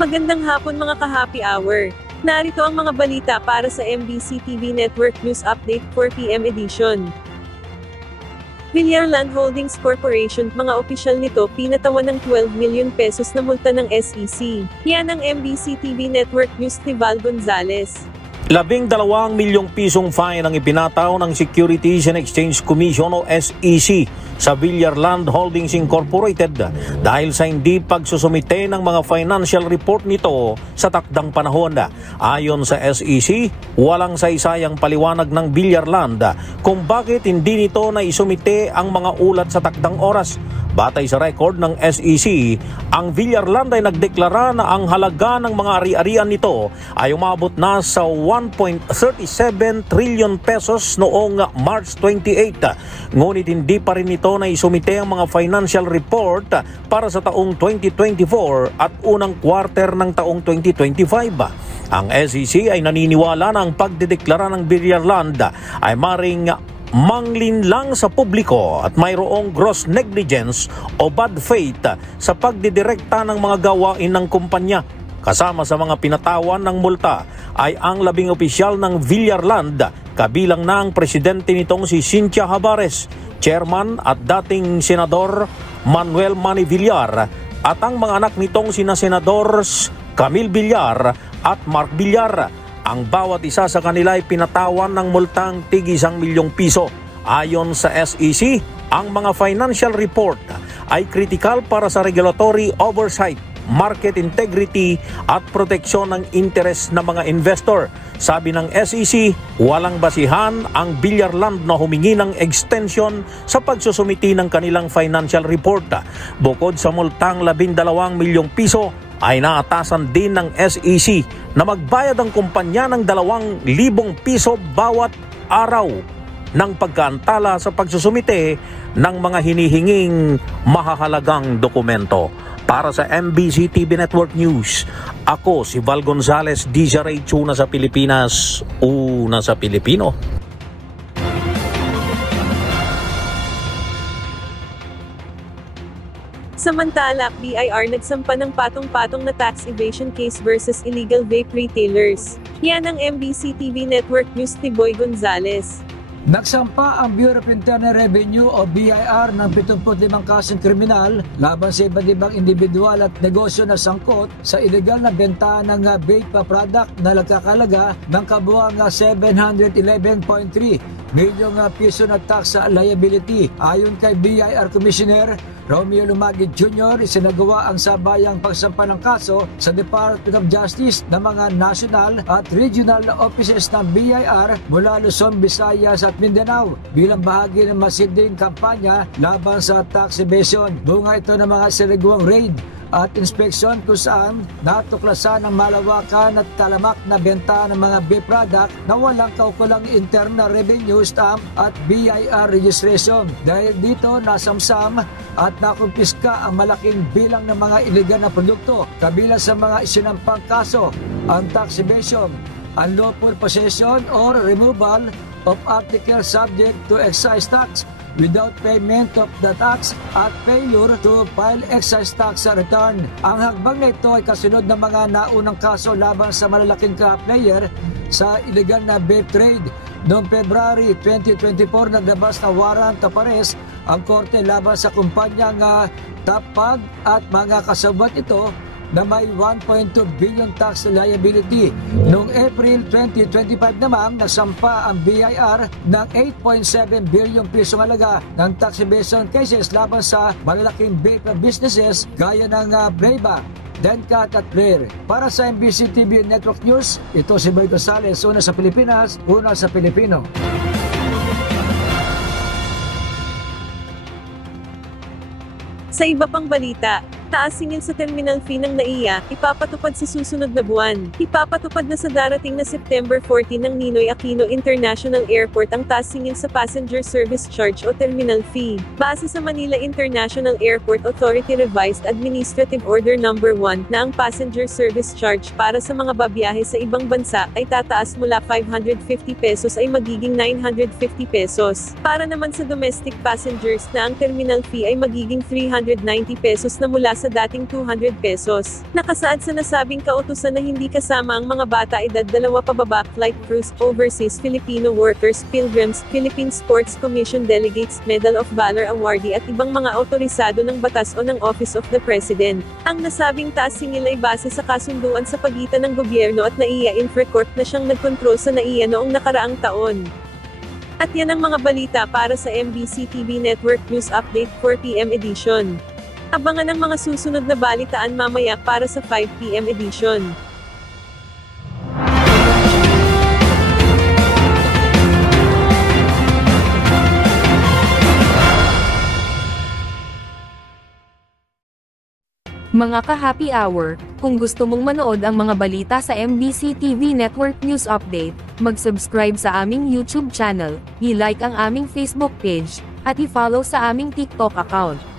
Magandang hapon mga ka-happy hour. Narito ang mga balita para sa MBC TV Network News Update 4 PM edition. Villar Land Holdings Corporation, mga opisyal nito pinatawan ng 12 million pesos na multa ng SEC. Yan ang MBC TV Network News ni Val Gonzales. 12 milyong pisong fine ang ipinataw ng Securities and Exchange Commission o SEC sa Villar Land Holdings Incorporated dahil sa hindi pagsusumite ng mga financial report nito sa takdang panahon. Ayon sa SEC, walang saysayang paliwanag ng Villar Land kung bakit hindi nito na isumite ang mga ulat sa takdang oras. Batay sa record ng SEC, ang Villar Land ay nagdeklara na ang halaga ng mga ari-arian nito ay umabot na sa 1.37 trillion pesos noong March 28. Ngunit hindi pa rin ito na isumite ang mga financial report para sa taong 2024 at unang quarter ng taong 2025. Ang SEC ay naniniwala na ang pagdedeklara ng Villar Land ay maring manglinlang sa publiko at mayroong gross negligence o bad faith sa pagdidirekta ng mga gawain ng kumpanya. Kasama sa mga pinatawan ng multa ay ang 11 opisyal ng Villar Land, kabilang na ang presidente nitong si Cynthia Habares, chairman at dating senador Manuel Manny Villar, at ang mga anak nitong sina senadors Camille Villar at Mark Villar. Ang bawat isa sa kanila ay pinatawan ng multang tig-1 milyong piso. Ayon sa SEC, ang mga financial report ay kritikal para sa regulatory oversight, market integrity at proteksyon ng interes ng mga investor. Sabi ng SEC, walang basihan ang Villar Land na humingi ng extension sa pagsusumiti ng kanilang financial report. Bukod sa multang 12 milyong piso, ay naatasan din ng SEC na magbayad ang kumpanya ng 2,000 piso bawat araw ng pagkaantala sa pagsusumite ng mga hinihinging mahahalagang dokumento. Para sa MBC TV Network News, ako si Val Gonzales, DZRH, una sa Pilipinas, una sa Pilipino. Samantala, BIR nagsampa ng patong-patong na tax evasion case versus illegal vape retailers. Yan ang MBC TV Network News ni Boy Gonzales. Nagsampa ang Bureau of Internal Revenue o BIR ng 75 kasong kriminal laban sa iba't ibang individual at negosyo na sangkot sa illegal na benta ng vape product na nagkakalaga ng kabuuang 711.3 milyong piso na tax liability. Ayon kay BIR Commissioner Romeo Lumagid Jr., isinagawa ang sabayang pagsampa ng kaso sa Department of Justice ng mga national at regional offices ng BIR mula Luzon, Visayas at Mindanao bilang bahagi ng masiding kampanya laban sa tax evasion. Bunga ito ng mga sinagawang raid at inspeksyon kung saan natuklasan ang malawakan at talamak na benta ng mga vape product na walang kaukulang internal revenue stamp at BIR registration. Dahil dito nasamsam at nakumpiska ang malaking bilang ng mga iligal na produkto. Kabilang sa mga isinampang kaso ang tax evasion, unlawful possession or removal of article subject to excise tax without payment of the tax at failure to file excise tax return. Ang hagbang na ito ay kasunod ng mga naunang kaso laban sa malalaking player sa illegal na vape trade. Noong February 2024, naglabas na warrant of arrest ang korte laban sa kumpanyang Tapag at mga kasabwat ito na may 1.2 billion tax liability. Noong April 2025 naman, nagsampa ang BIR ng 8.7 billion piso halaga ng tax evasion cases laban sa malalaking vape businesses gaya ng Breva, Dencat at Blair. Para sa MBC TV Network News, ito si Boy Gonzales, una sa Pilipinas, una sa Pilipino. Sa iba pang balita, taas singil sa terminal fee ng NAIA, ipapatupad sa susunod na buwan. Ipapatupad na sa darating na September 14 ng Ninoy Aquino International Airport ang taas singil sa passenger service charge o terminal fee. Base sa Manila International Airport Authority Revised Administrative Order No. 1 na ang passenger service charge para sa mga babiyahe sa ibang bansa ay tataas mula 550 pesos ay magiging 950 pesos. Para naman sa domestic passengers na ang terminal fee ay magiging 390 pesos na mula sa dating 200 pesos. Nakasaad sa nasabing kautusan na hindi kasama ang mga bata edad 2 pababa, flight crews, overseas Filipino workers, pilgrims, Philippine Sports Commission delegates, Medal of Valor awardee at ibang mga autorisado ng batas o ng Office of the President. Ang nasabing taas singil ay base sa kasunduan sa pagitan ng gobyerno at NAIA Infracorp na siyang nagkontrol sa NAIA noong nakaraang taon. At yan ang mga balita para sa MBC TV Network News Update 4 PM edition. Abangan ang mga susunod na balitaan mamaya para sa 5 PM edition. Mga ka-happy hour, kung gusto mong manood ang mga balita sa MBC TV Network News Update, mag-subscribe sa aming YouTube channel, i-like ang aming Facebook page, at i-follow sa aming TikTok account.